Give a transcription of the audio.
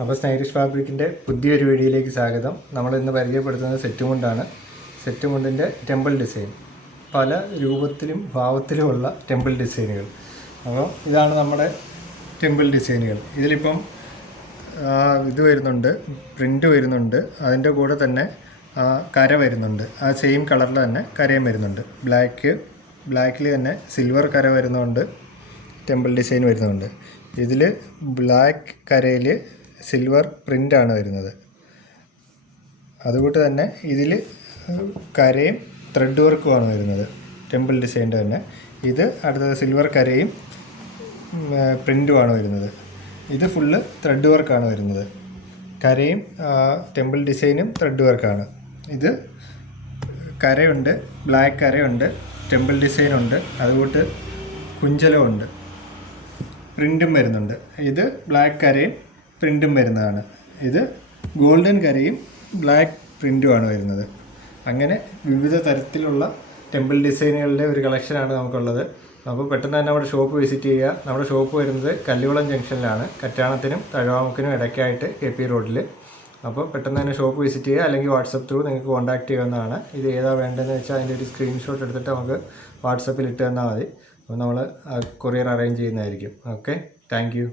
അപ്പോൾ സ്നൈലിഷ് ഫാബ്രിക്കിൻ്റെ പുതിയൊരു വീഡിയോയിലേക്ക് സ്വാഗതം. നമ്മളിന്ന് പരിചയപ്പെടുത്തുന്നത് സെറ്റ് മുണ്ടാണ്. സെറ്റ് മുണ്ടിൻ്റെ ടെമ്പിൾ ഡിസൈൻ, പല രൂപത്തിലും ഭാവത്തിലുമുള്ള ടെമ്പിൾ ഡിസൈനുകൾ. അപ്പോൾ ഇതാണ് നമ്മുടെ ടെമ്പിൾ ഡിസൈനുകൾ. ഇതിലിപ്പം ഇത് വരുന്നുണ്ട്, പ്രിൻ്റ് വരുന്നുണ്ട്, അതിൻ്റെ കൂടെ തന്നെ കര വരുന്നുണ്ട്. ആ സെയിം കളറിൽ തന്നെ കരയും വരുന്നുണ്ട്. ബ്ലാക്കിൽ തന്നെ സിൽവർ കര വരുന്നുണ്ട്, ടെമ്പിൾ ഡിസൈൻ വരുന്നുണ്ട്. ഇതിൽ ബ്ലാക്ക് കരയിൽ സിൽവർ പ്രിൻ്റാണ് വരുന്നത്. അതുകൊണ്ട് തന്നെ ഇതിൽ കരയും ത്രെഡ് വർക്കുമാണ് വരുന്നത്, ടെമ്പിൾ ഡിസൈൻ്റെ തന്നെ. ഇത് അടുത്തത് സിൽവർ കരയും പ്രിൻറ്റുമാണ് വരുന്നത്. ഇത് ഫുള്ള് ത്രെഡ് വർക്കാണ് വരുന്നത്. കരയും ടെമ്പിൾ ഡിസൈനും ത്രെഡ് വർക്കാണ്. ഇത് കരയുണ്ട്, ബ്ലാക്ക് കരയുണ്ട്, ടെമ്പിൾ ഡിസൈനുണ്ട്, അതുകൊണ്ട് കുഞ്ചലമുണ്ട്, പ്രിൻറ്റും വരുന്നുണ്ട്. ഇത് ബ്ലാക്ക് കരയും പ്രിൻറ്റും വരുന്നതാണ്. ഇത് ഗോൾഡൻ കരയും ബ്ലാക്ക് പ്രിൻറ്റുമാണ് വരുന്നത്. അങ്ങനെ വിവിധ തരത്തിലുള്ള ടെമ്പിൾ ഡിസൈനുകളുടെ ഒരു കളക്ഷനാണ് നമുക്കുള്ളത്. അപ്പോൾ പെട്ടെന്ന് തന്നെ നമ്മുടെ ഷോപ്പ് വിസിറ്റ് ചെയ്യുക. നമ്മുടെ ഷോപ്പ് വരുന്നത് കല്ലുകുളം ജംഗ്ഷനിലാണ്, കറ്റാണത്തിനും തഴവാമുക്കിനും ഇടയ്ക്കായിട്ട് KP റോഡിൽ. അപ്പോൾ പെട്ടെന്ന് തന്നെ ഷോപ്പ് വിസിറ്റ് ചെയ്യുക, അല്ലെങ്കിൽ വാട്സപ്പ് ത്രൂ നിങ്ങൾക്ക് കോൺടാക്ട് ചെയ്യാവുന്നതാണ്. ഇത് ഏതാ വേണ്ടതെന്ന് വെച്ചാൽ അതിൻ്റെ ഒരു സ്ക്രീൻഷോട്ട് എടുത്തിട്ട് നമുക്ക് വാട്സപ്പിൽ ഇട്ട് തന്നാൽ മതി. അപ്പോൾ നമ്മൾ കൊറിയർ അറേഞ്ച് ചെയ്യുന്നതായിരിക്കും. Okay, thank you.